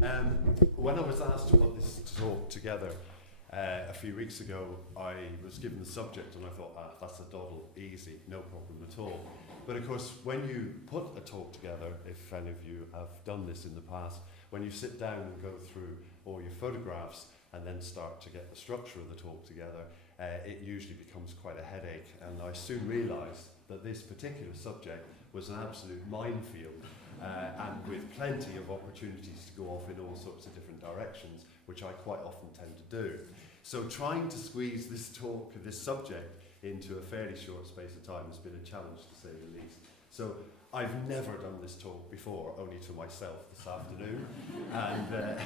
When I was asked to put this talk together a few weeks ago, I was given the subject and I thought, that's a doddle, easy, no problem at all. But of course, when you put a talk together, if any of you have done this in the past, when you sit down and go through all your photographs and then start to get the structure of the talk together, it usually becomes quite a headache. And I soon realised that this particular subject was an absolute minefield, and with plenty of opportunities to go off in all sorts of different directions, which I quite often tend to do. So trying to squeeze this talk, this subject, into a fairly short space of time has been a challenge, to say the least. So I've never done this talk before, only to myself this afternoon, and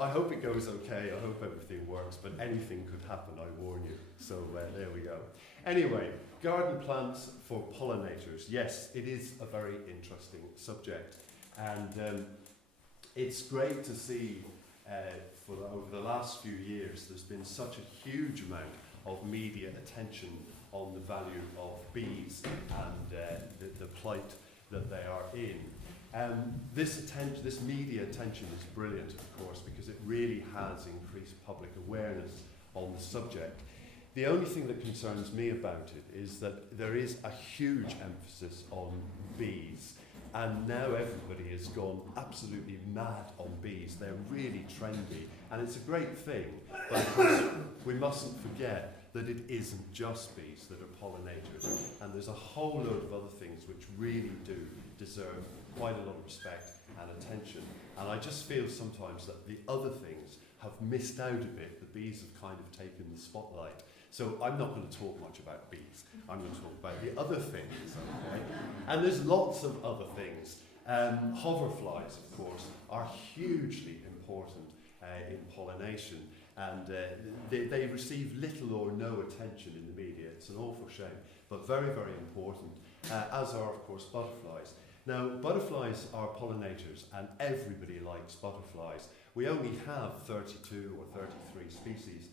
I hope it goes okay, I hope everything works, but anything could happen, I warn you. So there we go. Anyway, garden plants for pollinators. Yes, it is a very interesting subject, and it's great to see over the last few years there's been such a huge amount of media attention on the value of bees and the plight that they are in. This media attention is brilliant, of course, because it really has increased public awareness on the subject. The only thing that concerns me about it is that there is a huge emphasis on bees, and now everybody has gone absolutely mad on bees. They're really trendy, and it's a great thing, but of course we mustn't forget that it isn't just bees that are pollinators, and there's a whole load of other things which really do deserve quite a lot of respect and attention. And I just feel sometimes that the other things have missed out a bit. The bees have kind of taken the spotlight. So I'm not going to talk much about bees. I'm going to talk about the other things, okay? And there's lots of other things. Hoverflies, of course, are hugely important in pollination, and they receive little or no attention in the media. It's an awful shame, but very, very important, as are, of course, butterflies. Now, butterflies are pollinators, and everybody likes butterflies. We only have 32 or 33 species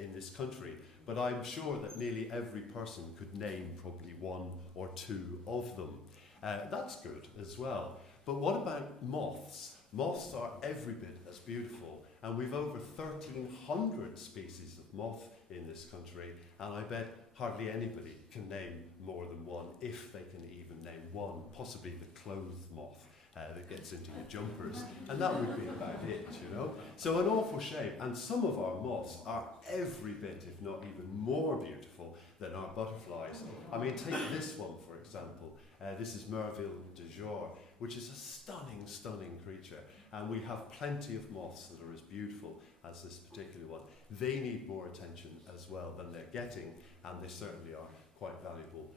in this country, but I'm sure that nearly every person could name probably one or two of them. That's good as well. But what about moths? Moths are every bit as beautiful, and we've over 1,300 species of moth in this country, and I bet hardly anybody can name more than one, if they can even name one, possibly the clothes moth that gets into your jumpers, and that would be about it, you know. So an awful shame, and some of our moths are every bit, if not even more beautiful than our butterflies. I mean, take this one, for example. This is Merville de Jour, which is a stunning, stunning creature, and we have plenty of moths that are as beautiful as this particular one. They need more attention as well than they're getting, and they certainly are quite valuable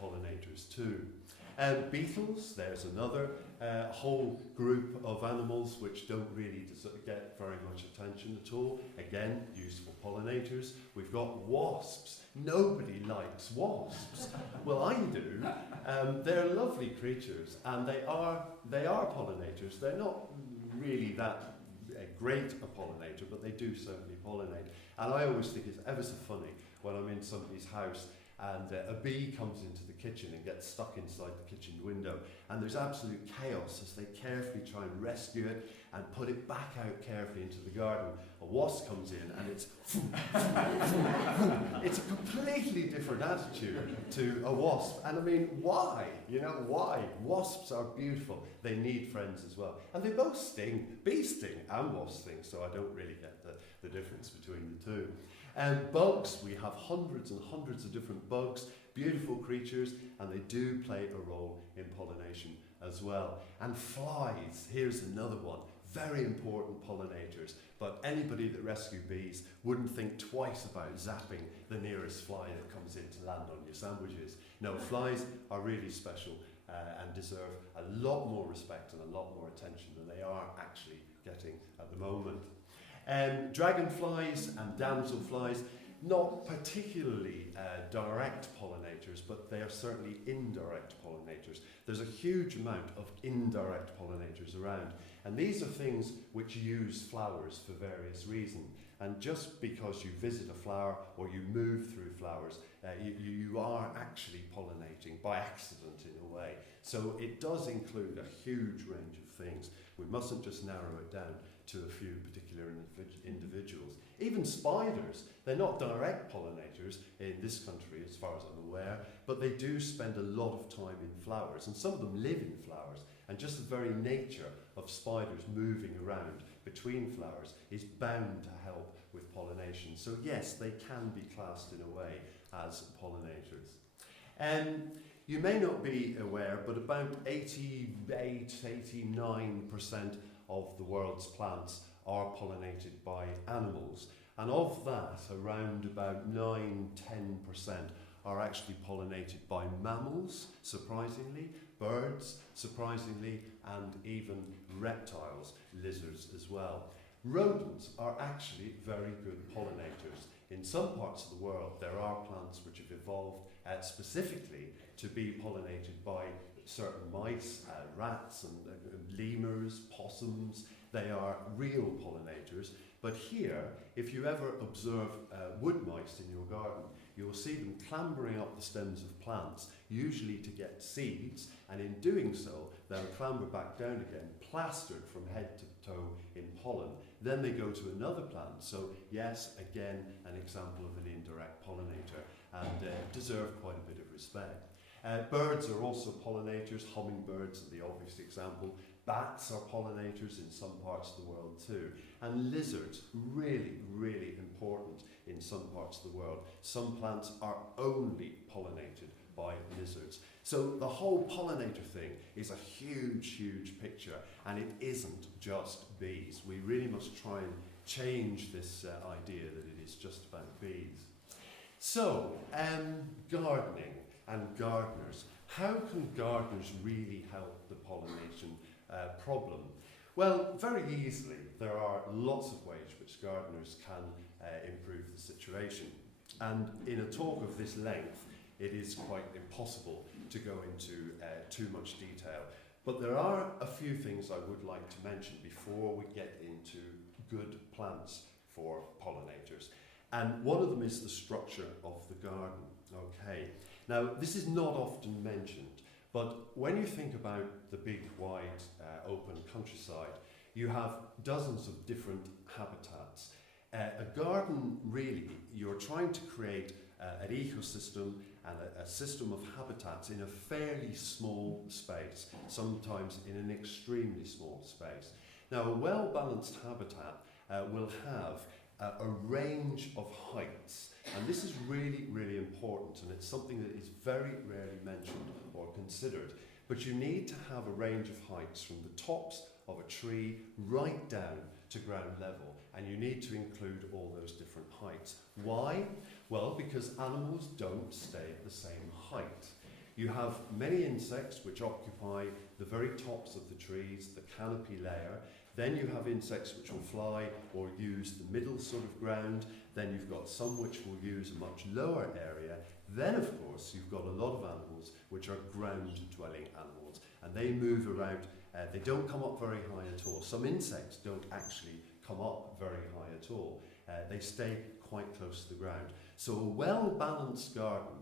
pollinators too. Beetles, there's another whole group of animals which don't really get very much attention at all. Again, useful pollinators. We've got wasps. Nobody likes wasps. Well, I do. They're lovely creatures, and they are pollinators. They're not really that great a pollinator, but they do certainly pollinate. And I always think it's ever so funny when I'm in somebody's house and a bee comes into the kitchen and gets stuck inside the kitchen window, and there's absolute chaos as they carefully try and rescue it and put it back out carefully into the garden. A wasp comes in and it's it's a completely different attitude to a wasp. And I mean, why? You know, why? Wasps are beautiful. They need friends as well. And they both sting. Bees sting and wasps sting, so I don't really get the difference between the two. Bugs, we have hundreds and hundreds of different bugs, beautiful creatures, and they do play a role in pollination as well. And flies, here's another one, very important pollinators, but anybody that rescue bees wouldn't think twice about zapping the nearest fly that comes in to land on your sandwiches. No, flies are really special and deserve a lot more respect and a lot more attention than they are actually getting at the moment. Dragonflies and damselflies, not particularly direct pollinators, but they are certainly indirect pollinators. There's a huge amount of indirect pollinators around, and these are things which use flowers for various reasons. And just because you visit a flower or you move through flowers, you are actually pollinating by accident in a way. So it does include a huge range of things We mustn't just narrow it down to a few particular individuals. Even spiders, they're not direct pollinators in this country as far as I'm aware, but they do spend a lot of time in flowers, and some of them live in flowers, and just the very nature of spiders moving around between flowers is bound to help with pollination. So yes, they can be classed in a way as pollinators. You may not be aware, but about 88, 89% of the world's plants are pollinated by animals. And of that, around about 9–10% are actually pollinated by mammals, surprisingly, birds, surprisingly, and even reptiles, lizards as well. Rodents are actually very good pollinators. In some parts of the world, there are plants which have evolved specifically to be pollinated by certain mice, rats and lemurs, possums. They are real pollinators. But here, if you ever observe wood mice in your garden, you'll see them clambering up the stems of plants, usually to get seeds, and in doing so, they'll clamber back down again, plastered from head to toe in pollen. Then they go to another plant. So yes, again, an example of an indirect pollinator, and deserve quite a bit of respect. Birds are also pollinators. Hummingbirds are the obvious example. Bats are pollinators in some parts of the world too. And lizards, really, really important in some parts of the world. Some plants are only pollinated by lizards. So the whole pollinator thing is a huge, huge picture, and it isn't just bees. We really must try and change this idea that it is just about bees. So, gardening and gardeners. How can gardeners really help the pollination problem? Well, very easily. There are lots of ways which gardeners can improve the situation. And in a talk of this length, it is quite impossible to go into too much detail. But there are a few things I would like to mention before we get into good plants for pollinators. And one of them is the structure of the garden. Okay. Now, this is not often mentioned, but when you think about the big, wide, open countryside, you have dozens of different habitats. A garden, really, you're trying to create an ecosystem and a system of habitats in a fairly small space, sometimes in an extremely small space. Now, a well-balanced habitat will have a range of heights, and this is really, really important, and it's something that is very rarely mentioned or considered. But you need to have a range of heights from the tops of a tree right down to ground level, and you need to include all those different heights. Why? Well, because animals don't stay at the same height. You have many insects which occupy the very tops of the trees, the canopy layer. Then you have insects which will fly or use the middle sort of ground. Then you've got some which will use a much lower area. Then, of course, you've got a lot of animals which are ground-dwelling animals, and they move around. They don't come up very high at all. Some insects don't actually come up very high at all. They stay quite close to the ground. So a well-balanced garden,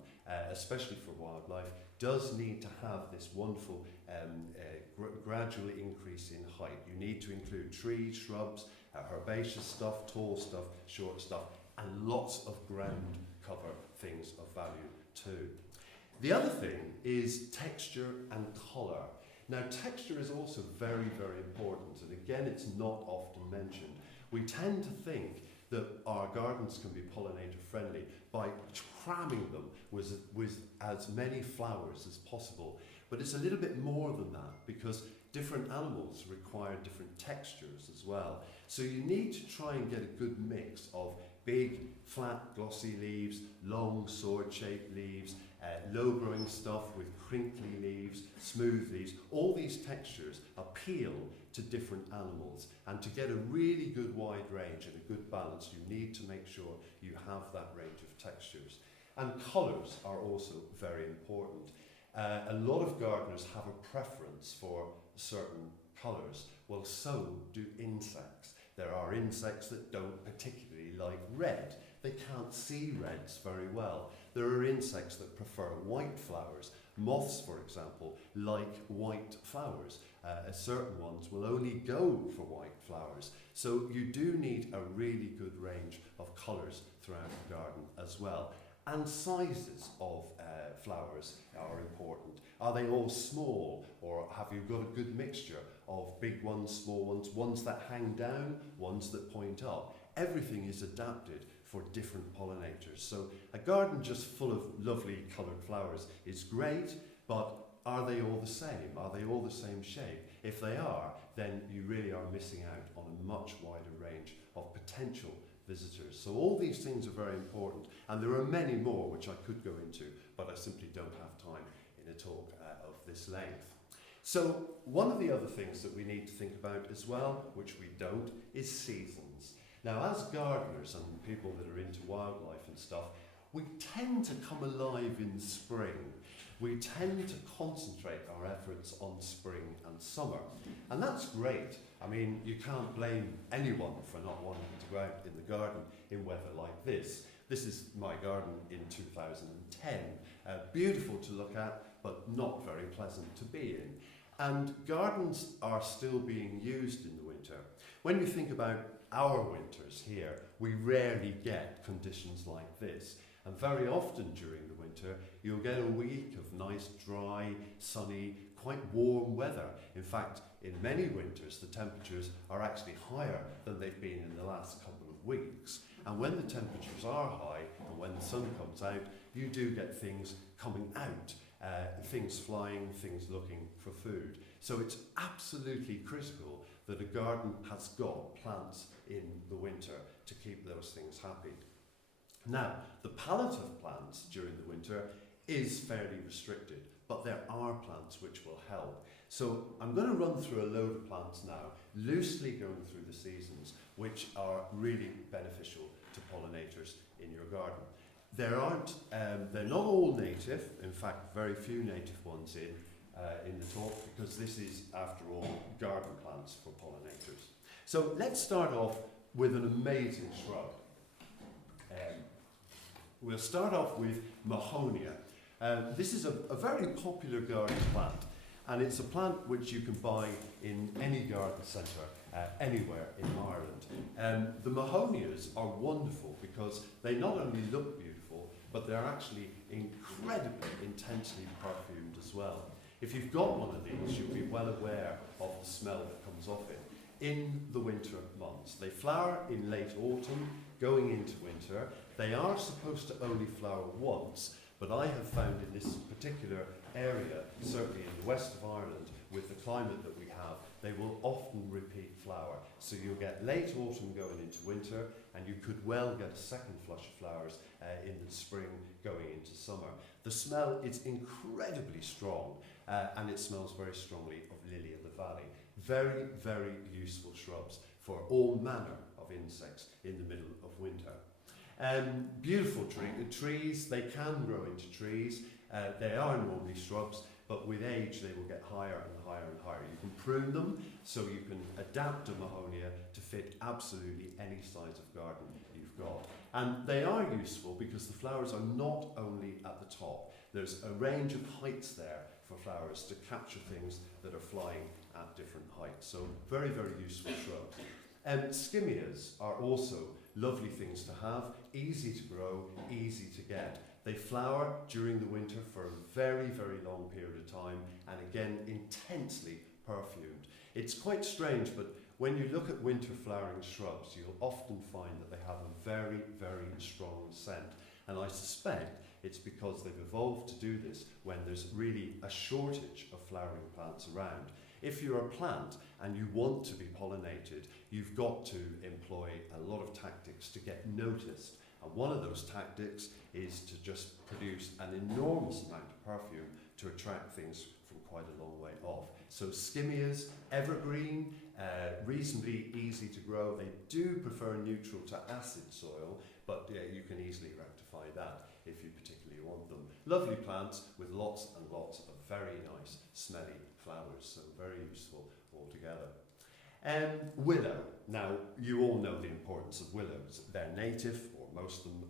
especially for wildlife, does need to have this wonderful gradual increase in height. You need to include trees, shrubs, herbaceous stuff, tall stuff, short stuff, and lots of ground cover things of value too. The other thing is texture and colour. Now, texture is also very, very important, and again, it's not often mentioned. We tend to think that our gardens can be pollinator friendly by cramming them with as many flowers as possible. But it's a little bit more than that, because different animals require different textures as well. So you need to try and get a good mix of big, flat, glossy leaves, long, sword-shaped leaves, low-growing stuff with crinkly leaves, smooth leaves. All these textures appeal to different animals, and to get a really good wide range and a good balance, you need to make sure you have that range of textures. And colours are also very important. A lot of gardeners have a preference for certain colours. Well, so do insects. There are insects that don't particularly like red. They can't see reds very well. There are insects that prefer white flowers. Moths, for example, like white flowers. certain ones will only go for white flowers. So you do need a really good range of colours throughout the garden as well. And sizes of flowers are important. Are they all small, or have you got a good mixture of big ones, small ones, ones that hang down, ones that point up? Everything is adapted for different pollinators. So a garden just full of lovely coloured flowers is great, but are they all the same? Are they all the same shape? If they are, then you really are missing out on a much wider range of potential visitors. So all these things are very important, and there are many more which I could go into, but I simply don't have time in a talk of this length. So one of the other things that we need to think about as well, which we don't, is seasons. Now, as gardeners and people that are into wildlife and stuff, we tend to come alive in spring. We tend to concentrate our efforts on spring and summer, and that's great. I mean, you can't blame anyone for not wanting to go out in the garden in weather like this. This is my garden in 2010. Beautiful to look at, but not very pleasant to be in. And gardens are still being used in the winter. When you think about our winters here, we rarely get conditions like this. And very often during the winter, you'll get a week of nice, dry, sunny, quite warm weather. In fact, in many winters, the temperatures are actually higher than they've been in the last couple of weeks. And when the temperatures are high and when the sun comes out, you do get things coming out, things flying, things looking for food. So it's absolutely critical that a garden has got plants in the winter to keep those things happy. Now, the palette of plants during the winter is fairly restricted, but there are plants which will help. So I'm going to run through a load of plants now, loosely going through the seasons, which are really beneficial to pollinators in your garden. They're not all native. In fact, very few native ones in the talk, because this is, after all, garden plants for pollinators. So let's start off with an amazing shrub. We'll start off with Mahonia. This is a very popular garden plant, and it's a plant which you can buy in any garden centre anywhere in Ireland. The Mahonias are wonderful because they not only look beautiful, but they're actually incredibly intensely perfumed as well. If you've got one of these, you'll be well aware of the smell that comes off it. In the winter months, they flower in late autumn, going into winter. They are supposed to only flower once, but I have found in this particular area, certainly in the west of Ireland, with the climate that we have, they will often repeat flower. So you'll get late autumn going into winter, and you could well get a second flush of flowers in the spring going into summer. The smell is incredibly strong, and it smells very strongly of lily of the valley. Very, very useful shrubs for all manner of insects in the middle of winter. Beautiful trees, they can grow into trees. They are normally shrubs, but with age they will get higher and higher and higher. You can prune them, so you can adapt a Mahonia to fit absolutely any size of garden you've got. And they are useful because the flowers are not only at the top. There's a range of heights there for flowers to capture things that are flying at different heights. So very, very useful shrubs. Skimmias are also lovely things to have, easy to grow, easy to get. They flower during the winter for a very, very long period of time, and again, intensely perfumed. It's quite strange, but when you look at winter flowering shrubs, you'll often find that they have a very, very strong scent. And I suspect it's because they've evolved to do this when there's really a shortage of flowering plants around. If you're a plant and you want to be pollinated, you've got to employ a lot of tactics to get noticed. And one of those tactics is to just produce an enormous amount of perfume to attract things from quite a long way off. So skimmias, evergreen, reasonably easy to grow. They do prefer neutral to acid soil, but you can easily rectify that if you particularly want them. Lovely plants with lots and lots of very nice smelly flowers, so very useful altogether. Willow. Now, you all know the importance of willows. They're native, or most of them,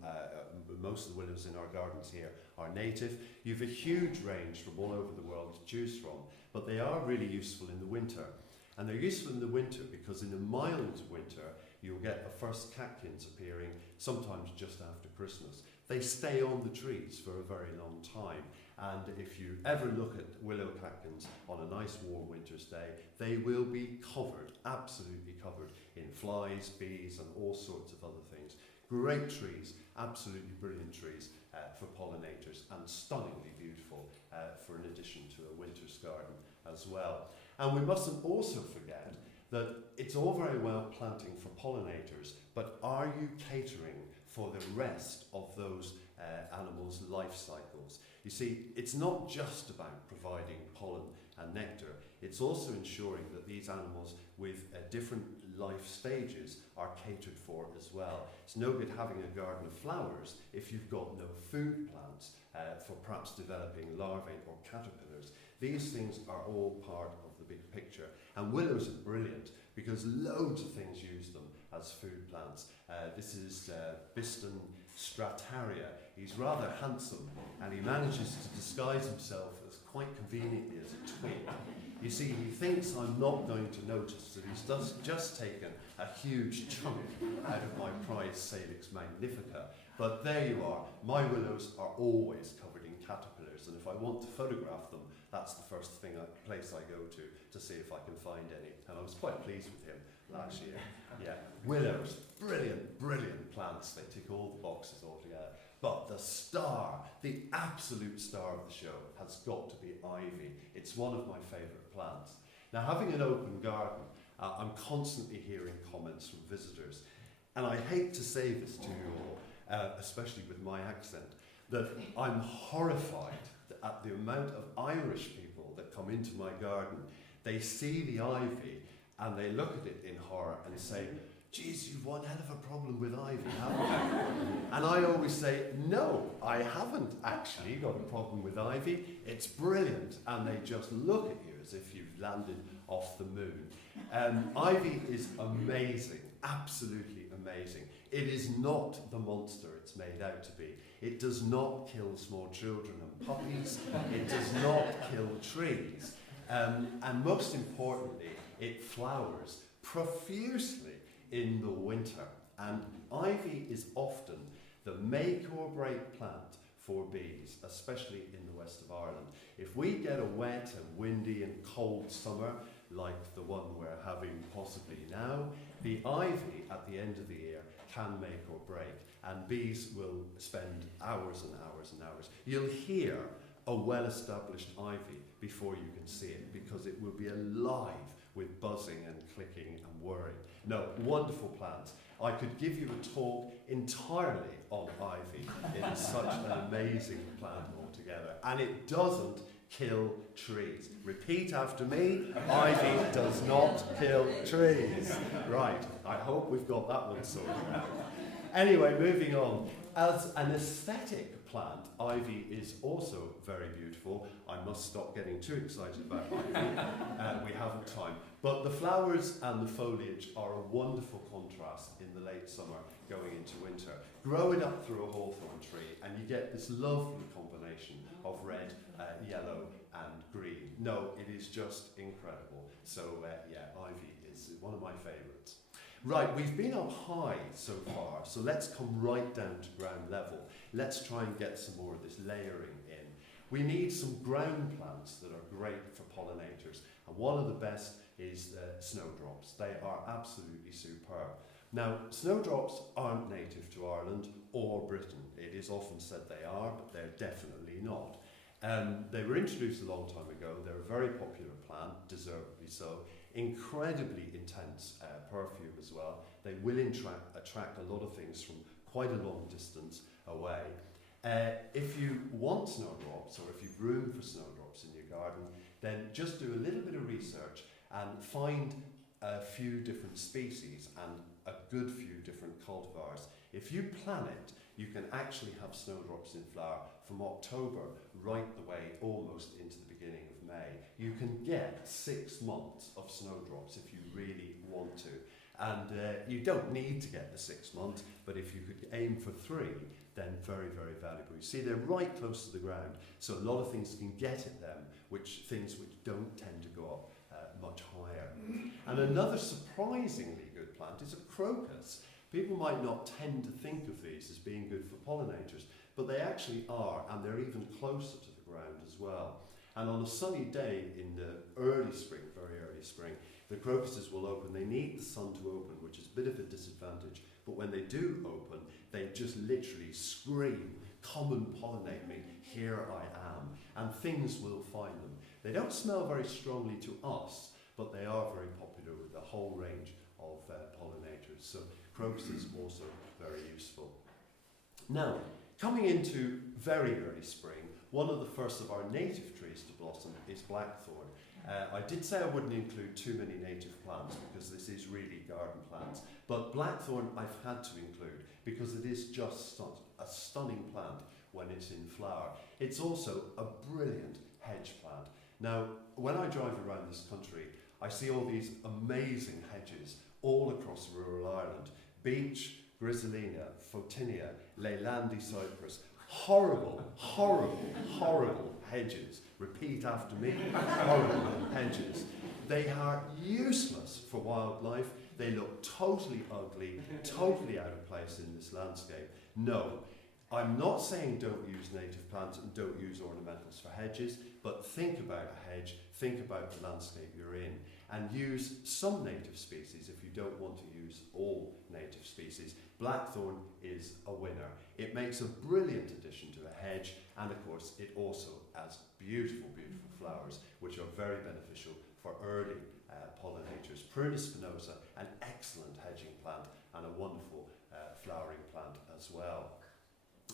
most of the willows in our gardens here are native. You've a huge range from all over the world to choose from, but they are really useful in the winter. And they're useful in the winter because in a mild winter, you'll get the first catkins appearing sometimes just after Christmas. They stay on the trees for a very long time. And if you ever look at willow catkins on a nice warm winter's day, they will be covered, absolutely covered, in flies, bees, and all sorts of other things. Great trees, absolutely brilliant trees for pollinators, and stunningly beautiful for an addition to a winter's garden as well. And we mustn't also forget that it's all very well planting for pollinators, but are you catering for the rest of those animals' life cycles? You see, it's not just about providing pollen and nectar, it's also ensuring that these animals with different life stages are catered for as well. It's no good having a garden of flowers if you've got no food plants for perhaps developing larvae or caterpillars. These things are all part of the big picture. And willows are brilliant because loads of things use them as food plants. This is Biston strataria. He's rather handsome and he manages to disguise himself as quite conveniently as a twig. You see, he thinks I'm not going to notice that he's just taken a huge chunk out of my prized Salix magnifica. But there you are. My willows are always covered in caterpillars, and if I want to photograph them, that's the first place I go to see if I can find any. And I was quite pleased with him last year. Yeah, willows, brilliant, brilliant plants. They tick all the boxes altogether. But the star, the absolute star of the show, has got to be ivy. It's one of my favourite plants. Now, having an open garden, I'm constantly hearing comments from visitors. And I hate to say this to you all, especially with my accent, that I'm horrified at the amount of Irish people that come into my garden. They see the ivy and they look at it in horror and say, geez, you've one hell of a problem with ivy, haven't you? And I always say, no, I haven't actually got a problem with ivy. It's brilliant. And they just look at you as if you've landed off the moon. Ivy is amazing, absolutely amazing. It is not the monster it's made out to be. It does not kill small children and puppies. It does not kill trees. And most importantly, it flowers profusely in the winter. And ivy is often the make or break plant for bees, especially in the west of Ireland. If we get a wet and windy and cold summer, like the one we're having possibly now, the ivy at the end of the year can make or break, and bees will spend hours and hours and hours. You'll hear a well-established ivy before you can see it, because it will be alive with buzzing and clicking and whirring. No, wonderful plants. I could give you a talk entirely on ivy. It is such an amazing plant altogether, and it doesn't kill trees. Repeat after me, ivy does not kill trees. Right, I hope we've got that one sorted out. Anyway, moving on. As an aesthetic plant, ivy is also very beautiful. I must stop getting too excited about ivy. We haven't time. But the flowers and the foliage are a wonderful contrast in the late summer going into winter. Grow it up through a hawthorn tree and you get this lovely combination of red, yellow and green. No, it is just incredible. So yeah, ivy is one of my favourites. Right, we've been up high so far, so let's come right down to ground level. Let's try and get some more of this layering in. We need some ground plants that are great for pollinators, and one of the best is snowdrops. They are absolutely superb. Now, snowdrops aren't native to Ireland or Britain. It is often said they are, but they're definitely not. They were introduced a long time ago. They're a very popular plant, deservedly so. Incredibly intense perfume as well. They will attract a lot of things from quite a long distance away. If you want snowdrops, or if you've room for snowdrops in your garden, then just do a little bit of research and find a few different species and a good few different cultivars. If you plan it, you can actually have snowdrops in flower from October right the way almost into the beginning of May. You can get 6 months of snowdrops if you really want to. And you don't need to get the 6 months, but if you could aim for 3, then very, very valuable. You see, they're right close to the ground, so a lot of things can get at them, things which don't tend to go up much higher. And another surprisingly good plant is a crocus. People might not tend to think of these as being good for pollinators, but they actually are, and they're even closer to the ground as well. And on a sunny day in the early spring, very early spring, the crocuses will open. They need the sun to open, which is a bit of a disadvantage, but when they do open, they just literally scream, "Come and pollinate me, here I am," and things will find them. They don't smell very strongly to us, but they are very popular with a whole range of pollinators. So crocuses also very useful. Now, coming into very early spring, one of the first of our native trees to blossom is blackthorn. I did say I wouldn't include too many native plants because this is really garden plants, but blackthorn I've had to include because it is just a stunning plant when it's in flower. It's also a brilliant hedge plant. Now, when I drive around this country, I see all these amazing hedges all across rural Ireland. Beech, Griselina, Photinia, Leylandi cypress. Horrible, horrible, horrible hedges. Repeat after me. Horrible hedges. They are useless for wildlife. They look totally ugly, totally out of place in this landscape. No, I'm not saying don't use native plants and don't use ornamentals for hedges, but think about a hedge, think about the landscape you're in, and use some native species if you don't want to use all native species. Blackthorn is a winner. It makes a brilliant addition to a hedge, and of course it also has beautiful, beautiful flowers, which are very beneficial for early pollinators. Prunus spinosa, an excellent hedging plant and a wonderful flowering plant as well.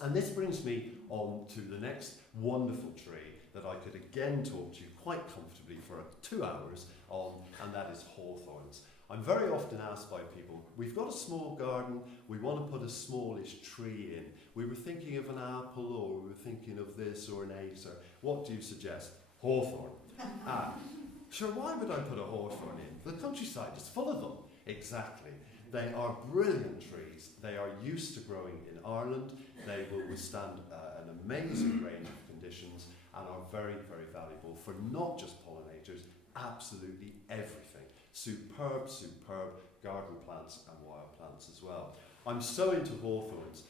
And this brings me on to the next wonderful tree that I could again talk to you quite comfortably for 2 hours on, and that is hawthorns. I'm very often asked by people, we've got a small garden, we want to put a smallish tree in. We were thinking of an apple, or we were thinking of this or an acer. What do you suggest? Hawthorn. Sure, why would I put a hawthorn in? The countryside is full of them. Exactly. They are brilliant trees. They are used to growing in Ireland. They will withstand an amazing range of conditions and are very, very valuable for not just pollinators, absolutely everything. Superb, superb garden plants and wild plants as well. I'm so into hawthorns,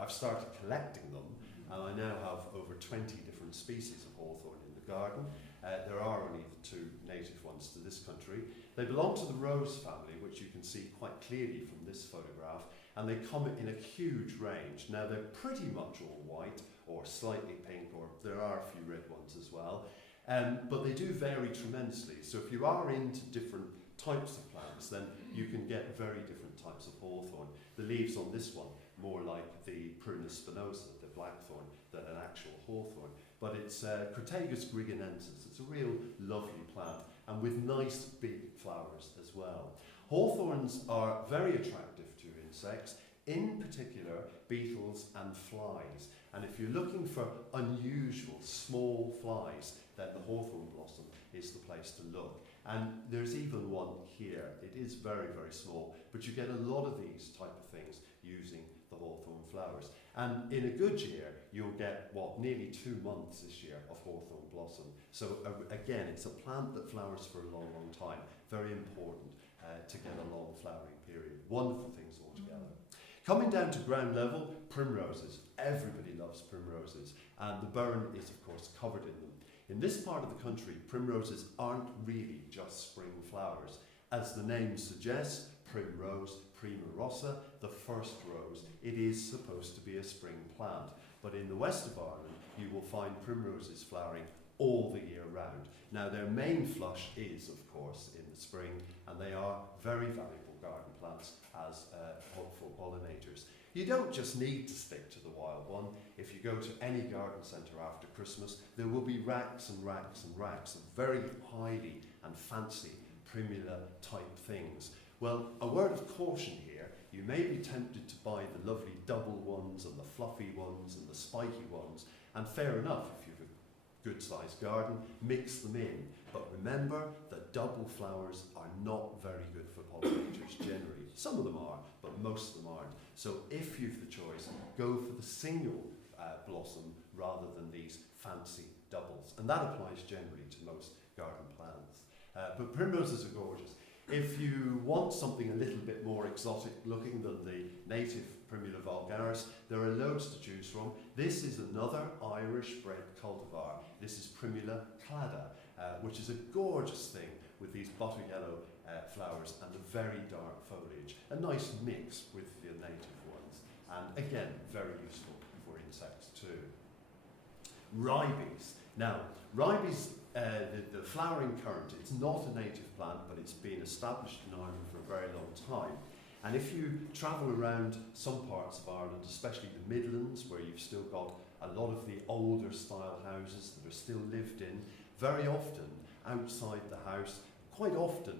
I've started collecting them, and I now have over 20 different species of hawthorn in the garden. There are only the 2 native ones to this country. They belong to the rose family, which you can see quite clearly from this photograph, and they come in a huge range. Now they're pretty much all white or slightly pink, or there are a few red ones as well, but they do vary tremendously. So if you are into different types of plants, then you can get very different types of hawthorn. The leaves on this one more like the Prunus spinosa, the blackthorn, than an actual hawthorn. But it's Crataegus grigonensis. It's a real lovely plant, and with nice big flowers as well. Hawthorns are very attractive to insects, in particular beetles and flies. And if you're looking for unusual small flies, then the hawthorn blossom is the place to look. And there's even one here. It is very, very small, but you get a lot of these type of things using the hawthorn flowers. And in a good year, you'll get, nearly 2 months this year of hawthorn blossom. So again, it's a plant that flowers for a long, long time. Very important to get a long flowering period. Wonderful things altogether. Coming down to ground level, primroses. Everybody loves primroses, and the Burren is of course covered in them. In this part of the country, primroses aren't really just spring flowers. As the name suggests, primrose, prima rossa, the first rose, it is supposed to be a spring plant. But in the west of Ireland, you will find primroses flowering all the year round. Now their main flush is, of course, in the spring, and they are very valuable garden plants as for pollinators. You don't just need to stick to the wild one. If you go to any garden centre after Christmas, there will be racks and racks and racks of very highly and fancy primula type things. Well, a word of caution here, you may be tempted to buy the lovely double ones and the fluffy ones and the spiky ones, and fair enough, if you have a good sized garden, mix them in. But remember that double flowers are not very good for pollinators. used generally. Some of them are, but most of them aren't. So if you've the choice, go for the single blossom rather than these fancy doubles. And that applies generally to most garden plants. But primroses are gorgeous. If you want something a little bit more exotic looking than the native Primula vulgaris, there are loads to choose from. This is another Irish bred cultivar. This is Primula clada, which is a gorgeous thing with these butter yellow flowers and the very dark foliage. A nice mix with the native ones. And again, very useful for insects too. Ribes. Now, ribes, the flowering currant, it's not a native plant, but it's been established in Ireland for a very long time. And if you travel around some parts of Ireland, especially the Midlands, where you've still got a lot of the older style houses that are still lived in, very often outside the house, quite often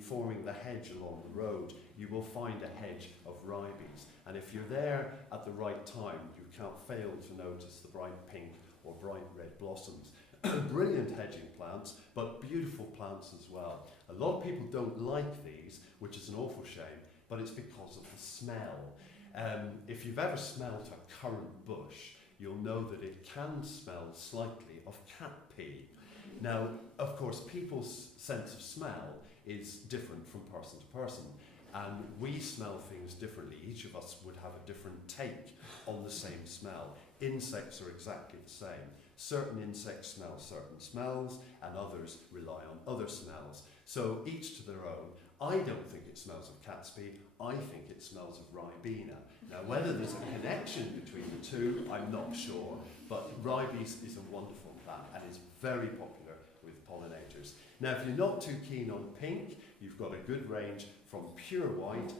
forming the hedge along the road, you will find a hedge of ribes. And if you're there at the right time, you can't fail to notice the bright pink or bright red blossoms. Brilliant hedging plants, but beautiful plants as well. A lot of people don't like these, which is an awful shame, but it's because of the smell. If you've ever smelled a currant bush, you'll know that it can smell slightly of cat pee. Now, of course, people's sense of smell is different from person to person, and we smell things differently. Each of us would have a different take on the same smell. Insects are exactly the same. Certain insects smell certain smells, and others rely on other smells. So each to their own. I don't think it smells of cat's pee. I think it smells of ribena. Now, whether there's a connection between the two, I'm not sure, but ribes is a wonderful plant and is very popular with pollinators. Now, if you're not too keen on pink, you've got a good range from pure white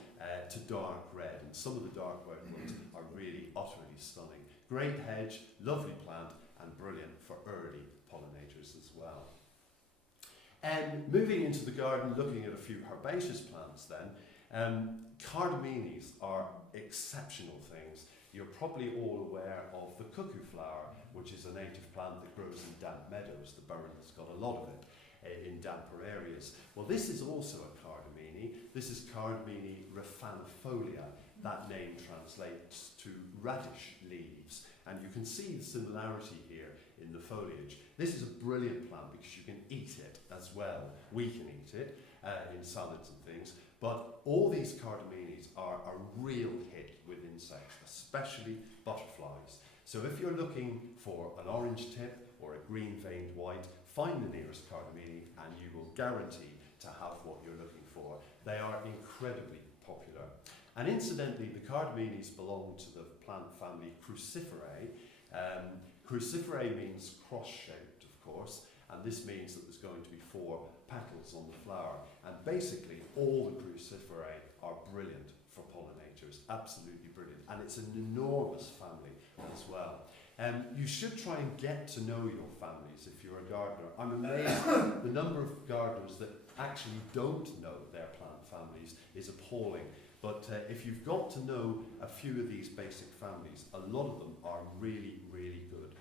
to dark red, and some of the dark red ones are really utterly stunning. Great hedge, lovely plant, and brilliant for early pollinators as well. And moving into the garden, looking at a few herbaceous plants then, cardamines are exceptional things. You're probably all aware of the cuckoo flower, which is a native plant that grows in damp meadows. The Burren has got a lot of it in damper areas. Well, this is also a cardamine. This is Cardamine rafanifolia. That name translates to radish leaves. And you can see the similarity here in the foliage. This is a brilliant plant because you can eat it as well. We can eat it in salads and things. But all these cardamines are a real hit with insects, especially butterflies. So if you're looking for an orange tip or a green-veined white, find the nearest cardamine and you will guarantee to have what you're looking for. They are incredibly popular. And incidentally, the cardamines belong to the plant family Cruciferae. Cruciferae means cross-shaped, of course, and this means that there's going to be 4 petals on the flower. And basically, all the Cruciferae are brilliant for pollinators, absolutely brilliant. And it's an enormous family as well. You should try and get to know your families if you're a gardener. I'm amazed the number of gardeners that actually don't know their plant families is appalling. But if you've got to know a few of these basic families, a lot of them are really, really good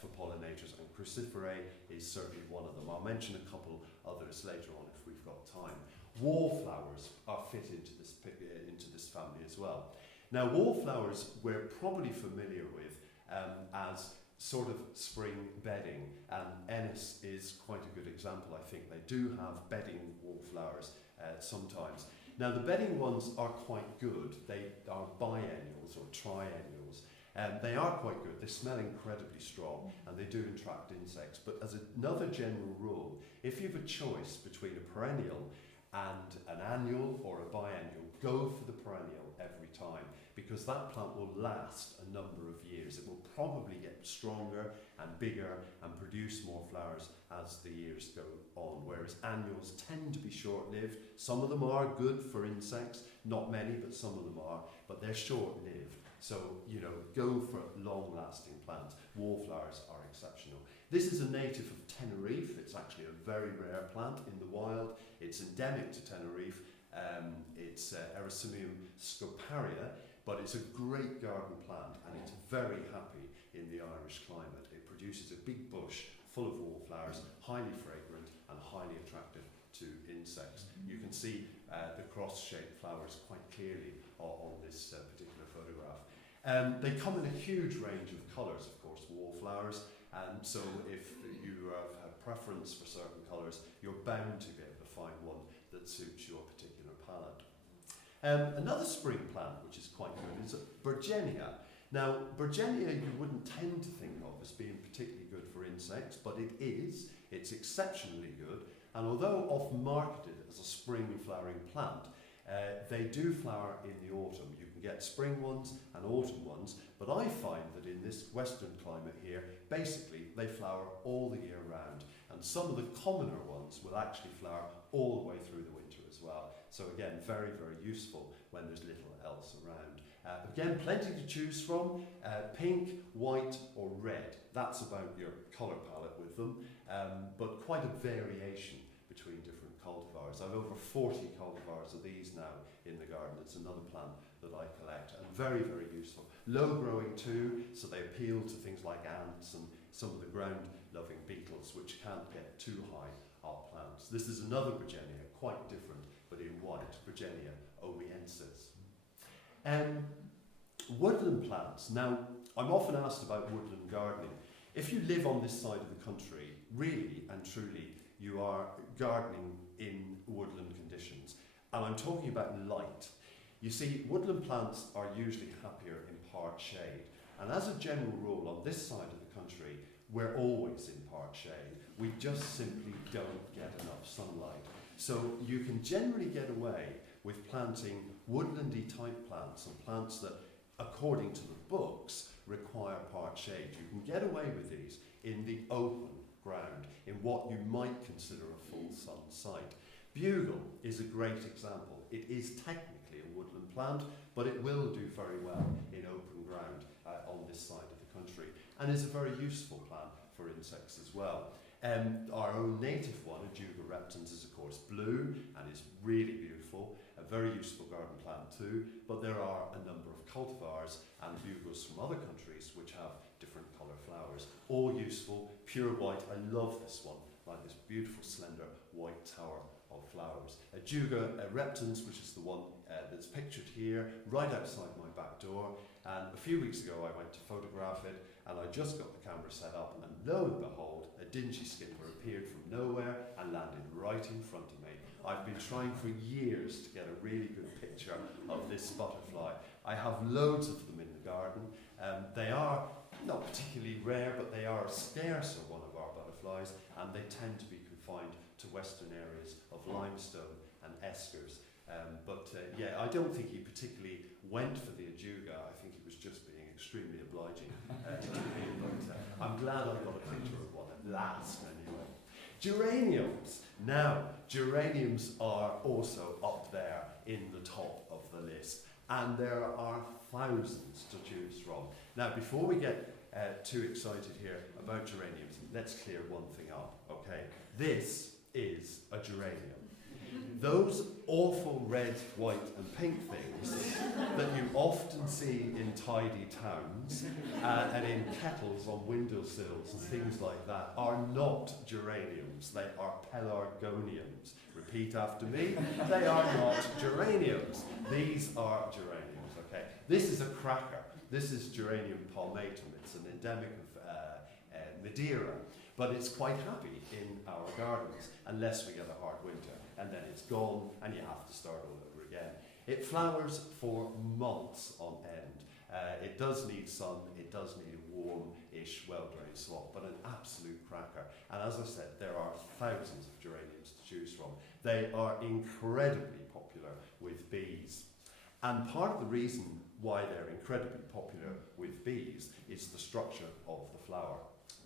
for pollinators, and Cruciferae is certainly one of them. I'll mention a couple others later on if we've got time. Wallflowers are fit into this family as well. Now, wallflowers we're probably familiar with as sort of spring bedding, and Ennis is quite a good example. I think they do have bedding wallflowers sometimes. Now, the bedding ones are quite good. They are biennials or triennials. They are quite good. They smell incredibly strong and they do attract insects. But as another general rule, if you have a choice between a perennial and an annual or a biennial, go for the perennial every time, because that plant will last a number of years. It will probably get stronger and bigger and produce more flowers as the years go on, whereas annuals tend to be short-lived. Some of them are good for insects, not many, but some of them are, but they're short-lived. So, you know, go for long-lasting plants. Wallflowers are exceptional. This is a native of Tenerife. It's actually a very rare plant in the wild. It's endemic to Tenerife. It's Herbaceous scoparia, but it's a great garden plant and it's very happy in the Irish climate. It produces a big bush full of wallflowers, highly fragrant and highly attractive to insects. You can see the cross-shaped flowers quite clearly on this particular photograph. They come in a huge range of colours, of course, wallflowers, and so if you have a preference for certain colours, you're bound to be able to find one that suits your particular palette. Another spring plant which is quite good is Bergenia. Now, Bergenia you wouldn't tend to think of as being particularly good for insects, but it is. It's exceptionally good, and although often marketed as a spring flowering plant, they do flower in the autumn. You can get spring ones and autumn ones, but I find that in this western climate here, basically they flower all the year round, and some of the commoner ones will actually flower all the way through the winter as well. So again, very, very useful when there's little else around. Again, plenty to choose from, pink, white or red. That's about your colour palette with them, but quite a variation between different cultivars. I've over 40 cultivars of these now in the garden. It's another plant that I collect, and very, very useful. Low growing too, so they appeal to things like ants and some of the ground-loving beetles which can't get too high up plants. This is another Bergenia, quite different, but in white, Bergenia omiensis. Woodland plants. Now, I'm often asked about woodland gardening. If you live on this side of the country, really and truly, you are gardening in woodland conditions. And I'm talking about light. You see, woodland plants are usually happier in part shade. And as a general rule, on this side of the country, we're always in part shade. We just simply don't get enough sunlight. So you can generally get away with planting woodlandy type plants and plants that, according to the books, require part shade. You can get away with these in the open ground, in what you might consider a full sun site. Bugle is a great example. It is technically a woodland plant, but it will do very well in open ground on this side of the country, and is a very useful plant for insects as well. Our own native one, Ajuga reptans, is of course blue and is really beautiful, a very useful garden plant too, but there are a number of cultivars and bugles from other countries which have different colour flowers, all useful, pure white. I love this one, like this beautiful slender white tower of flowers. Ajuga reptans, which is the one that's pictured here, right outside my back door, and a few weeks ago I went to photograph it, and I just got the camera set up, and lo and behold, a dingy skipper appeared from nowhere and landed right in front of me. I've been trying for years to get a really good picture of this butterfly. I have loads of them in the garden. They are not particularly rare, but they are scarcer one of our butterflies, and they tend to be confined to western areas of limestone and eskers. Yeah, I don't think he particularly went for the Ajuga. I think he was just being extremely obliging to me, but I'm glad I got a picture of one at last anyway. Geraniums. Now, geraniums are also up there in the top of the list, and there are thousands to choose from. Now, before we get too excited here about geraniums, let's clear one thing up, okay? This is a geranium. Those awful red, white and pink things that you often see in tidy towns and in kettles on windowsills and things like that are not geraniums, they are pelargoniums. Repeat after me, they are not geraniums. These are geraniums, okay? This is a cracker. This is Geranium palmatum. It's an endemic of Madeira, but it's quite happy in our gardens unless we get a hard winter, and then it's gone and you have to start all over again. It flowers for months on end. It does need sun, it does need a warm-ish, well-drained swamp, but an absolute cracker. And as I said, there are thousands of geraniums to choose from. They are incredibly popular with bees. And part of the reason why they're incredibly popular with bees is the structure of the flower.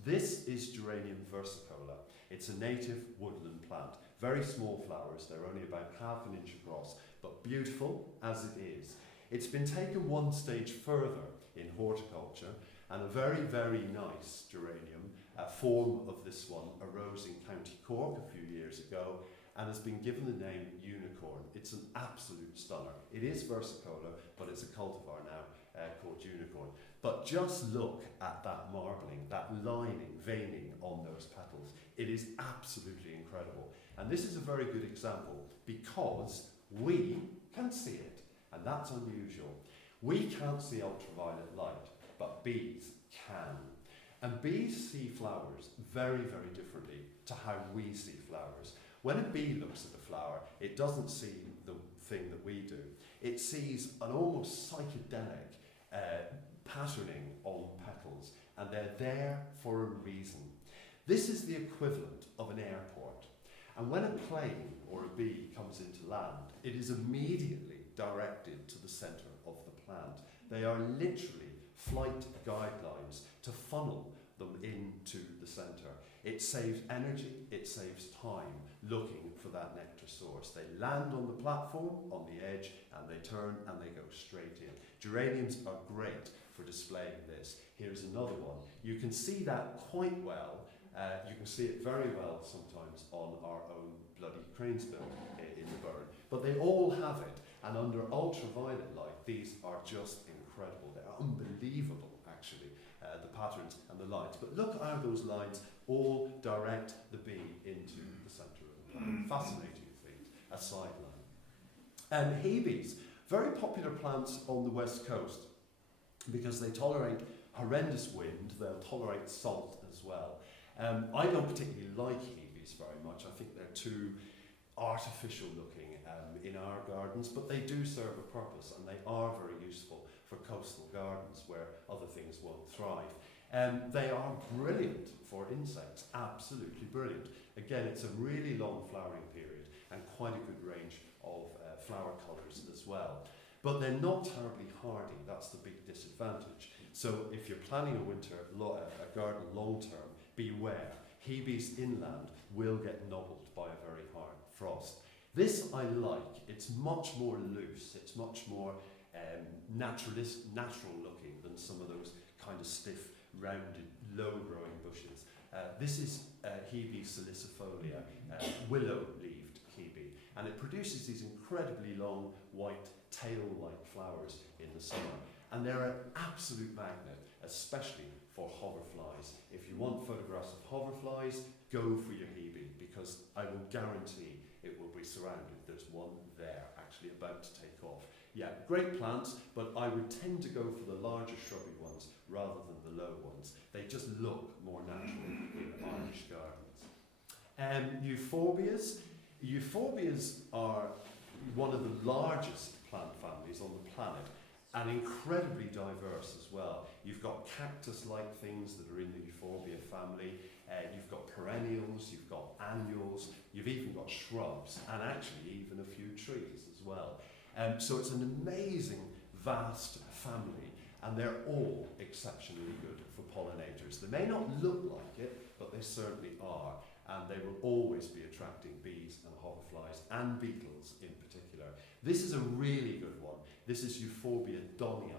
This is Geranium versicola. It's a native woodland plant. Very small flowers, they're only about half an inch across, but beautiful as it is. It's been taken one stage further in horticulture, and a very, very nice geranium, a form of this one, arose in County Cork a few years ago, and has been given the name unicorn. It's an absolute stunner. It is versicolor, but it's a cultivar now called unicorn. But just look at that marbling, that lining, veining on those petals. It is absolutely incredible. And this is a very good example because we can see it, and that's unusual. We can't see ultraviolet light, but bees can. And bees see flowers very, very differently to how we see flowers. When a bee looks at a flower, it doesn't see the thing that we do. It sees an almost psychedelic patterning on petals, and they're there for a reason. This is the equivalent of an airport. And when a plane or a bee comes into land, it is immediately directed to the centre of the plant. They are literally flight guidelines to funnel them into the centre. It saves energy, it saves time looking for that nectar source. They land on the platform, on the edge, and they turn and they go straight in. Geraniums are great for displaying this. Here's another one. You can see that quite well. You can see it very well sometimes on our own bloody cranesbill in the Burren. But they all have it, and under ultraviolet light, these are just incredible. They're unbelievable, actually, the patterns and the lines. But look how those lines all direct the bee into the centre of the plant. Fascinating thing, a sideline. And hebes, very popular plants on the west coast because they tolerate horrendous wind, they'll tolerate salt as well. I don't particularly like hebes very much. I think they're too artificial looking in our gardens, but they do serve a purpose and they are very useful for coastal gardens where other things won't thrive. They are brilliant for insects, absolutely brilliant. Again, it's a really long flowering period and quite a good range of flower colours as well. But they're not terribly hardy, that's the big disadvantage. So if you're planning a garden long term, beware. Hebes inland will get nobbled by a very hard frost. This I like. It's much more loose. It's much more natural looking than some of those kind of stiff, rounded, low-growing bushes. This is Hebe salicifolia, willow-leaved Hebe, and it produces these incredibly long, white, tail-like flowers in the summer. And they're an absolute magnet, especially for hoverflies. If you want photographs of hoverflies, go for your Hebe, because I will guarantee it will be surrounded. There's one there, actually about to take off. Yeah, great plants, but I would tend to go for the larger shrubby ones rather than the low ones. They just look more natural in Irish gardens. Euphorbias. Euphorbias are one of the largest plant families on the planet, and incredibly diverse as well. You've got cactus-like things that are in the Euphorbia family, you've got perennials, you've got annuals, you've even got shrubs, and actually even a few trees as well. So it's an amazing, vast family, and they're all exceptionally good for pollinators. They may not look like it, but they certainly are, and they will always be attracting bees and hoverflies, and beetles in particular. This is a really good one. This is Euphorbia donii.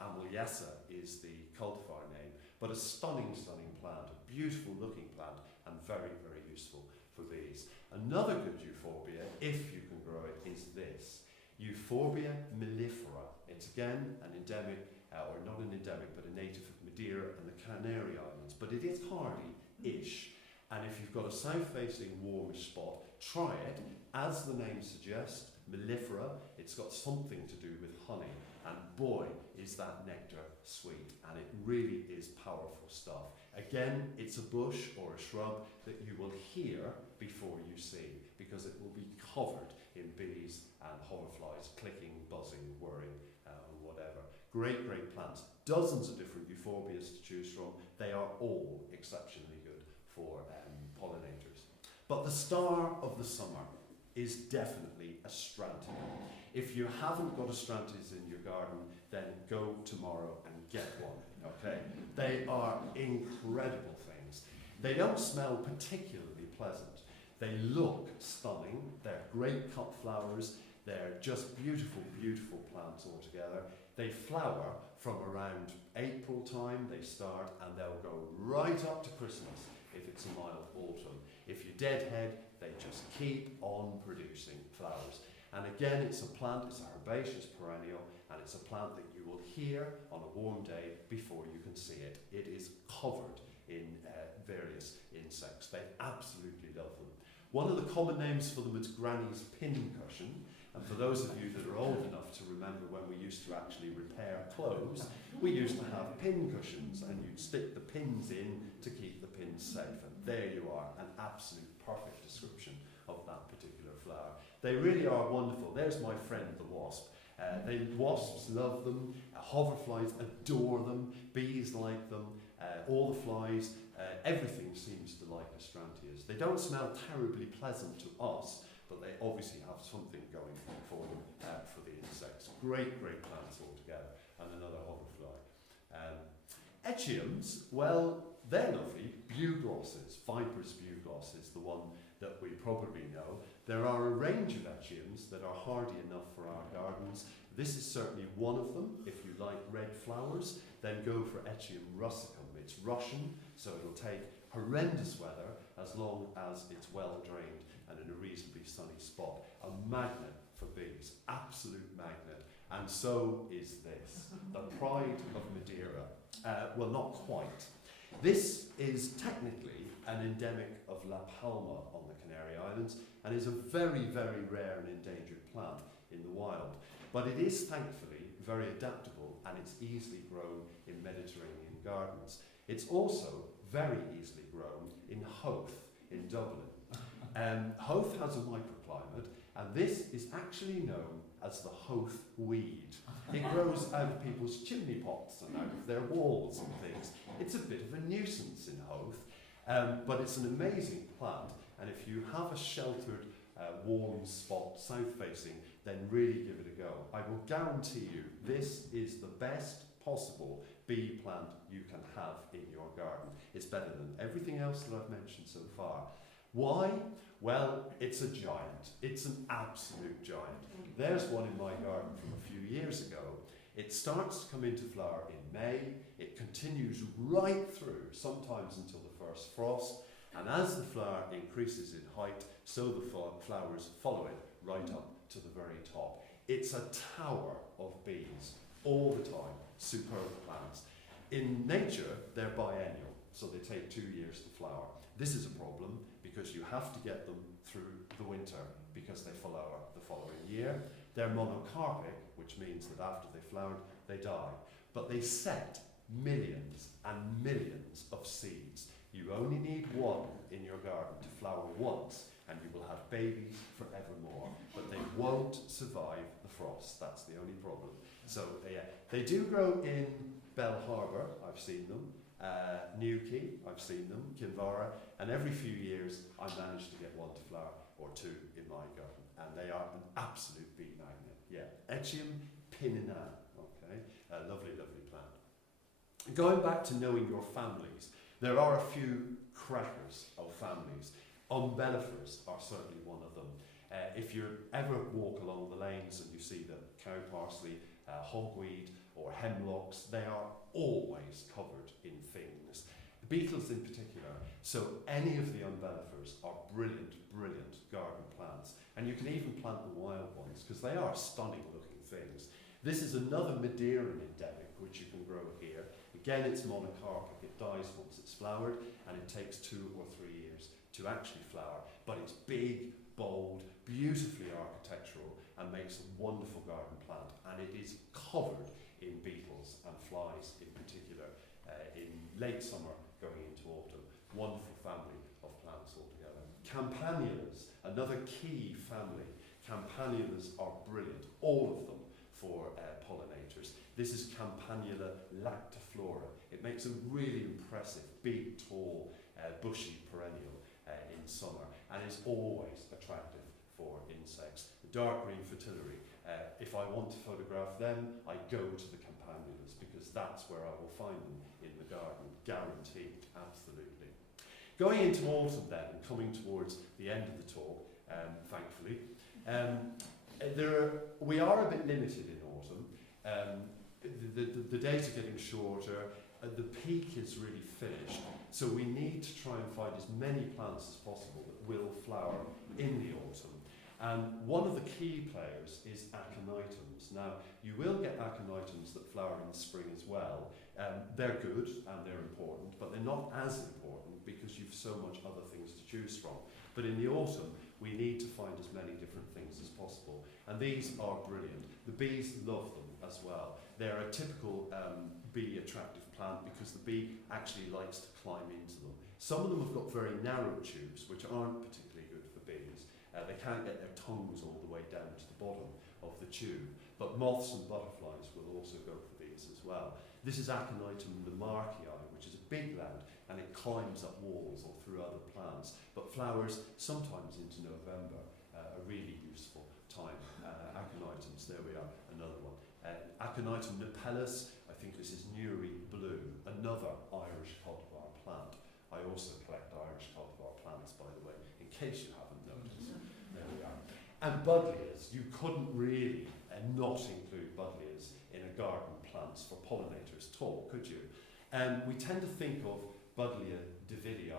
Ameljessa is the cultivar name, but a stunning, stunning plant, a beautiful looking plant, and very, very useful for bees. Another good euphorbia, if you can grow it, is this. Euphorbia mellifera. It's again an endemic, or not an endemic, but a native of Madeira and the Canary Islands, but it is hardy-ish. And if you've got a south-facing warmish spot, try it. As the name suggests, mellifera, it's got something to do with honey, and boy, is that nectar sweet, and it really is powerful stuff. Again, it's a bush or a shrub that you will hear before you see, because it will be covered in bees and hoverflies, clicking, buzzing, whirring, and whatever. Great, great plants. Dozens of different euphorbias to choose from. They are all exceptionally good for pollinators. But the star of the summer is definitely Astrantia. If you haven't got Astrantias in your garden, then go tomorrow and get one, okay? They are incredible things. They don't smell particularly pleasant. They look stunning. They're great cut flowers. They're just beautiful, beautiful plants altogether. They flower from around April time, they start, and they'll go right up to Christmas if it's a mild autumn. If you deadhead, they just keep on producing flowers. And again, it's a plant, it's a herbaceous perennial, and it's a plant that you will hear on a warm day before you can see it. It is covered in various insects. They absolutely love them. One of the common names for them is Granny's pincushion. And for those of you that are old enough to remember when we used to actually repair clothes, we used to have pin cushions, and you'd stick the pins in to keep the pins safe. And there you are, an absolute perfect description of that particular flower. They really are wonderful. There's my friend the wasp. The wasps love them, hoverflies adore them, bees like them, all the flies, everything seems to like astrantias. They don't smell terribly pleasant to us, but they obviously have something going for them, for the insects. Great, great plants altogether, and another hoverfly. Echiums, well, they're lovely. Bugloss, Viper's bugloss is the one that we probably know. There are a range of echiums that are hardy enough for our gardens. This is certainly one of them. If you like red flowers, then go for Echium russicum. It's Russian, so it'll take horrendous weather as long as it's well drained and in a reasonably sunny spot. A magnet for bees, absolute magnet. And so is this, the pride of Madeira. Well, not quite. This is technically an endemic of La Palma on the Canary Islands and is a very, very rare and endangered plant in the wild. But it is thankfully very adaptable, and it's easily grown in Mediterranean gardens. It's also very easily grown in Howth in Dublin. Howth has a microclimate, and this is actually known as the Howth weed. It grows out of people's chimney pots and out of their walls and things. It's a bit of a nuisance in Howth, but it's an amazing plant, and if you have a sheltered, warm spot, south-facing, then really give it a go. I will guarantee you this is the best possible bee plant you can have in your garden. It's better than everything else that I've mentioned so far. Why? Well, it's a giant. It's an absolute giant. There's one in my garden from a few years ago. It starts to come into flower in May. It continues right through, sometimes until the first frost. And as the flower increases in height, so the flowers follow it right up to the very top. It's a tower of bees all the time. Superb plants. In nature, they're biennial, so they take 2 years to flower. This is a problem because you have to get them through the winter because they flower the following year. They're monocarpic, which means that after they flowered, they die. But they set millions and millions of seeds. You only need one in your garden to flower once, and you will have babies forevermore. But they won't survive the frost. That's the only problem. So they do grow in Bell Harbour. I've seen them. Newquay, I've seen them. Kinvara. And every few years, I manage to get one to flower or two in my garden. And they are an absolute bee magnet. Yeah, Echium pinina. Okay, a lovely, lovely plant. Going back to knowing your families, there are a few crackers of families. Umbellifers are certainly one of them. If you ever walk along the lanes and you see the cow parsley, hogweed or hemlocks, they are always covered in things. Beetles in particular. So any of the umbellifers are brilliant, brilliant garden plants. And you can even plant the wild ones because they are stunning looking things. This is another Madeiran endemic which you can grow here. Again, it's monocarpic. It dies once it's flowered, and it takes 2 or 3 years to actually flower. But it's big, bold, beautifully architectural, and makes a wonderful garden plant. And it is covered in beetles and flies in particular in late summer going into autumn. Wonderful family of plants altogether. Campanulas, another key family. Campanulas are brilliant, all of them, for pollinators. This is Campanula lactiflora. It makes a really impressive, big, tall, bushy perennial in summer, and is always attractive for insects. The dark green fritillary, if I want to photograph them, I go to the Campanulas because that's where I will find them in the garden, guaranteed, absolutely. Going into autumn then, and coming towards the end of the talk, thankfully, we are a bit limited in autumn. The days are getting shorter. the peak is really finished, so we need to try and find as many plants as possible that will flower in the autumn. And one of the key players is aconitums. Now, you will get aconitums that flower in the spring as well. They're good and they're important, but they're not as important because you've so much other things to choose from. But in the autumn, we need to find as many different things as possible. And these are brilliant. The bees love them as well. They're a typical bee attractive plant because the bee actually likes to climb into them. Some of them have got very narrow tubes, which aren't particularly good for bees. They can't get their tongues all the way down to the bottom of the tube. But moths and butterflies will also go for these as well. This is Aconitum lamarckii, which is a big gland, and it climbs up walls or through other plants, but flowers sometimes into November, a really useful time. Aconitums, there we are, another one. Aconitum napellus, I think this is Newry blue, another Irish cultivar plant. I also collect Irish cultivar plants, by the way, in case you haven't noticed. There we are. And buddleias, you couldn't really not include buddleias in a garden plants for pollinators talk, could you? We tend to think of Buddleia dividii,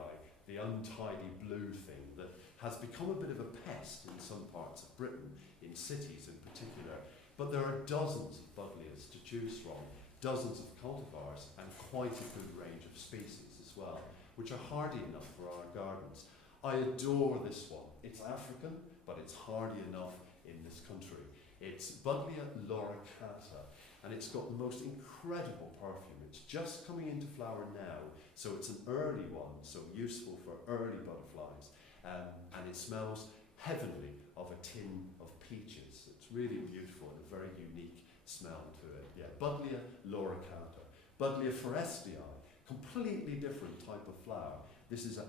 the untidy blue thing that has become a bit of a pest in some parts of Britain, in cities in particular. But there are dozens of Buddleias to choose from, dozens of cultivars, and quite a good range of species as well, which are hardy enough for our gardens. I adore this one. It's African, but it's hardy enough in this country. It's Buddleia lauricata, and it's got the most incredible perfume. It's just coming into flower now, so it's an early one, so useful for early butterflies. And it smells heavenly of a tin of peaches. It's really beautiful and a very unique smell to it. Yeah, Buddleia lauricata. Buddleia forestii, completely different type of flower. This is a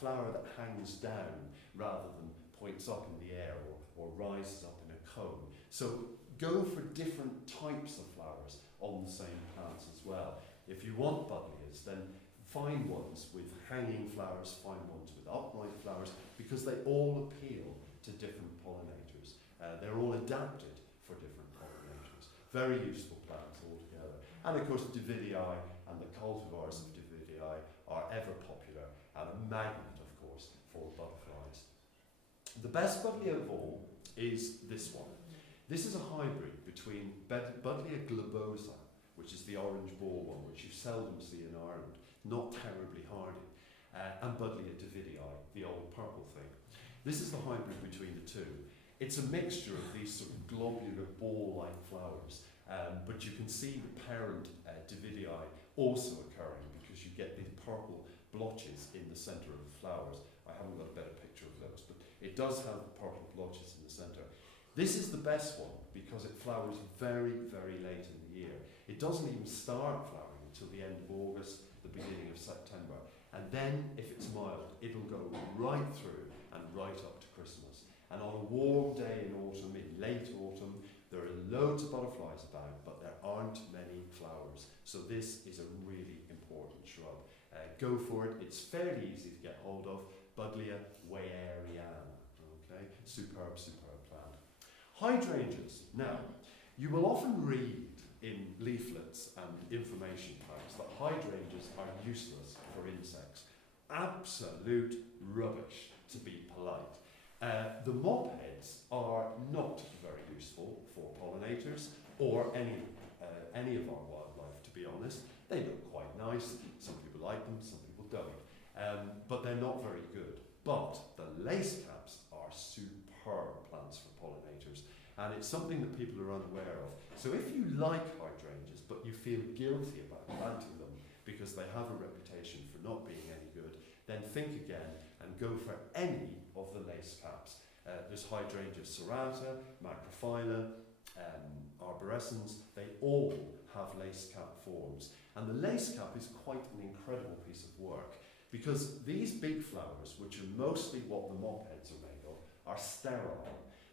flower that hangs down rather than points up in the air or rises up in a cone. So go for different types of flowers on the same plants as well. If you want buddleias, then find ones with hanging flowers, find ones with upright flowers, because they all appeal to different pollinators. They're all adapted for different pollinators. Very useful plants altogether. And of course, Dividii and the cultivars of Dividii are ever popular and a magnet, of course, for butterflies. The best buddleia of all is this one. This is a hybrid between Buddleia globosa, which is the orange ball one, which you seldom see in Ireland, not terribly hardy, and Buddleia dividii, the old purple thing. This is the hybrid between the two. It's a mixture of these sort of globular ball-like flowers, but you can see the parent dividii also occurring because you get these purple blotches in the centre of the flowers. I haven't got a better picture of those, but it does have purple blotches in the centre. This is the best one because it flowers very, very late in the year. It doesn't even start flowering until the end of August, the beginning of September. And then, if it's mild, it'll go right through and right up to Christmas. And on a warm day in autumn, in late autumn, there are loads of butterflies about, but there aren't many flowers. So this is a really important shrub. Go for it. It's fairly easy to get hold of. Buddleia weyeriana. Okay, superb, superb plant. Hydrangeas. Now, you will often read in leaflets and information cards that hydrangeas are useless for insects. Absolute rubbish, to be polite. The mopheads are not very useful for pollinators or any of our wildlife, to be honest. They look quite nice. Some people like them, some people don't. But they're not very good. But the lace caps are superb plants for pollinators, and it's something that people are unaware of. So if you like hydrangeas, but you feel guilty about planting them because they have a reputation for not being any good, then think again and go for any of the lace caps. There's hydrangea serrata, macrophylla, arborescens. They all have lace cap forms. And the lace cap is quite an incredible piece of work because these big flowers, which are mostly what the mopheads are made of, are sterile.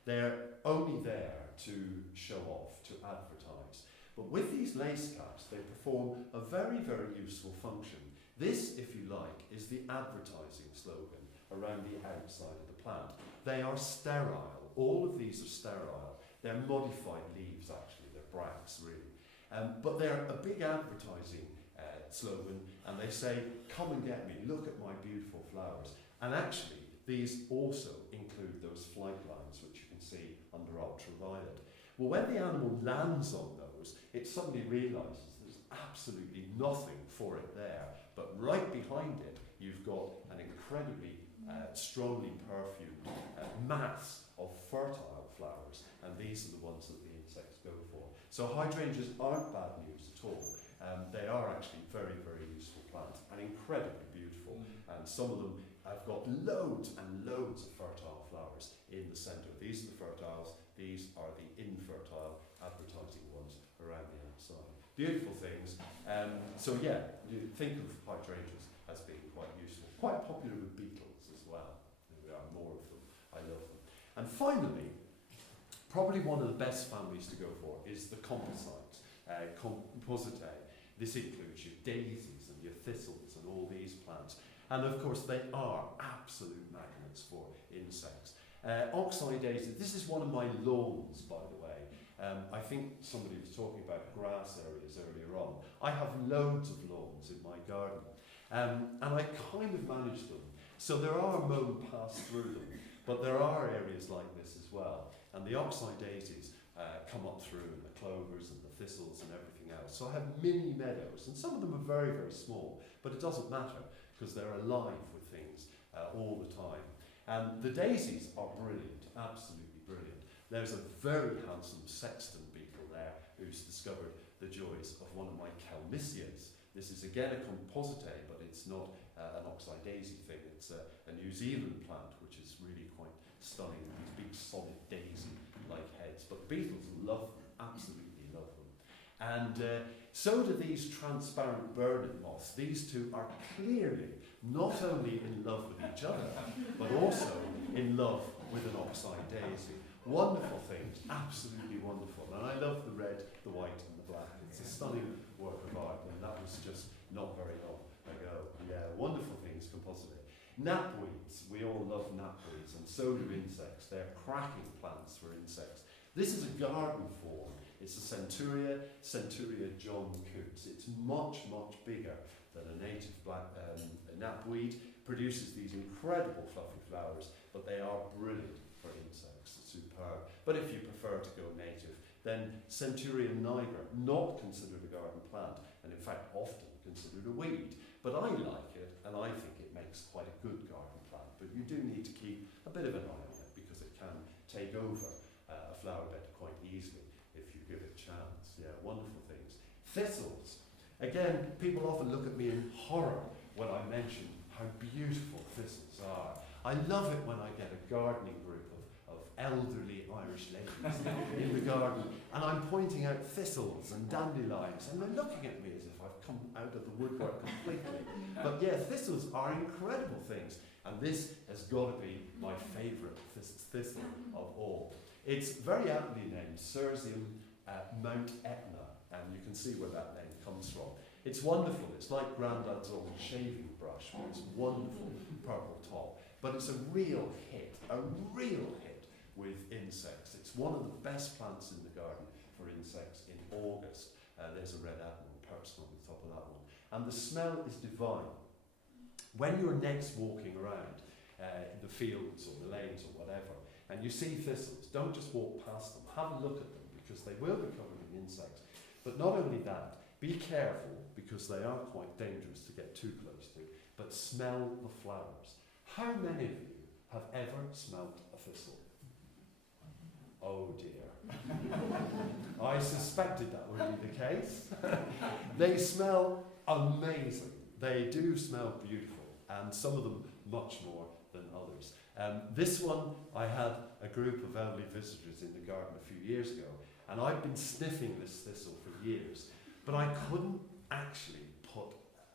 They're only there to show off, to advertise. But with these lace caps, they perform a very, very useful function. This, if you like, is the advertising slogan around the outside of the plant. They are sterile. All of these are sterile. They're modified leaves, actually. They're bracts, really. But they're a big advertising slogan, and they say, come and get me, look at my beautiful flowers. And actually, these also include those flight lines, which you can see under ultraviolet. Well, when the animal lands on those, it suddenly realises there's absolutely nothing for it there, but right behind it, you've got an incredibly strongly perfumed mass of fertile flowers, and these are the ones that the insects go for. So hydrangeas aren't bad news at all. They are actually very, very useful plants and incredibly beautiful. And some of them have got loads and loads of fertile flowers in the centre. These are the fertiles, these are the infertile advertising ones around the outside. Beautiful things. So yeah, you think of hydrangeas as being quite useful. Quite popular with beetles as well. There are more of them. I love them. And finally, probably one of the best families to go for is the composites, compositae. This includes your daisies and your thistles and all these plants. And of course, they are absolute magnets for insects. Oxeye daisy, this is one of my lawns, by the way. I think somebody was talking about grass areas earlier on. I have loads of lawns in my garden, and I kind of manage them. So there are mown paths through them, but there are areas like this as well. And the oxeye daisies come up through, and the clovers and the thistles and everything else. So I have mini meadows, and some of them are very, very small, but it doesn't matter because they're alive with things all the time. And the daisies are brilliant, absolutely brilliant. There's a very handsome sexton beetle there who's discovered the joys of one of my Calmisias. This is again a compositae, but it's not an oxeye daisy thing. It's a New Zealand plant, which is really quite stunning. These big solid daisy-like heads. But beetles love them, absolutely love them. And so do these transparent burnet moths. These two are clearly not only in love with each other, but also in love with an oxeye daisy. Wonderful things, absolutely wonderful. And I love the red, the white and the black. It's a stunning work of art, and that was just not very long ago. Yeah, wonderful things, compositae. Knapweeds, we all love knapweeds, and so do insects. They're cracking plants for insects. This is a garden form. It's a Centuria John Coots. It's much, much bigger than a native black knapweed. Produces these incredible fluffy flowers, but they are brilliant for insects. Superb. But if you prefer to go native, then Centuria nigra, not considered a garden plant, and in fact often considered a weed. But I like it, and I think it makes quite a good garden plant. But you do need to keep a bit of an eye on it, because it can take over a flower bed quite easily if you give it a chance. Yeah, wonderful things. Thistles. Again, people often look at me in horror when I mention how beautiful thistles are. I love it when I get a gardening group of elderly Irish ladies in the garden, and I'm pointing out thistles and dandelions, and they're looking at me as if I've come out of the woodwork completely. But yeah, thistles are incredible things, and this has got to be my favourite thistle of all. It's very aptly named Cersium Mount Etna, and you can see where that name comes from. It's wonderful. It's like Grandad's old shaving brush with its wonderful purple top. But it's a real hit with insects. It's one of the best plants in the garden for insects in August. There's a red admiral perched on the top of that one. And the smell is divine. When you're next walking around the fields or the lanes or whatever, and you see thistles, don't just walk past them. Have a look at them, because they will be covered in insects. But not only that, be careful, because they are quite dangerous to get too close to, but smell the flowers. How many of you have ever smelt a thistle? Oh dear. I suspected that would be the case. They smell amazing. They do smell beautiful, and some of them much more than others. This one, I had a group of elderly visitors in the garden a few years ago, and I've been sniffing this thistle for years, but I couldn't actually put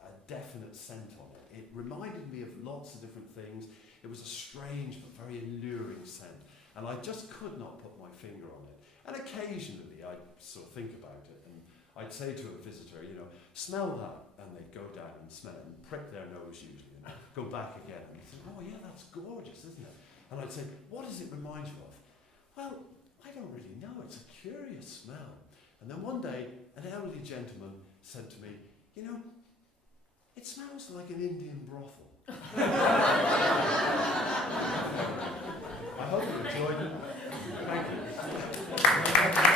a definite scent on it. It reminded me of lots of different things. It was a strange but very alluring scent, and I just could not put my finger on it. And occasionally I'd sort of think about it, and I'd say to a visitor, you know, smell that, and they'd go down and smell it and prick their nose usually, and go back again, and they'd say, oh yeah, that's gorgeous, isn't it? And I'd say, what does it remind you of? Well, I don't really know, it's a curious smell. And then one day, an elderly gentleman said to me, you know, it smells like an Indian brothel. I hope you enjoyed it. Thank you.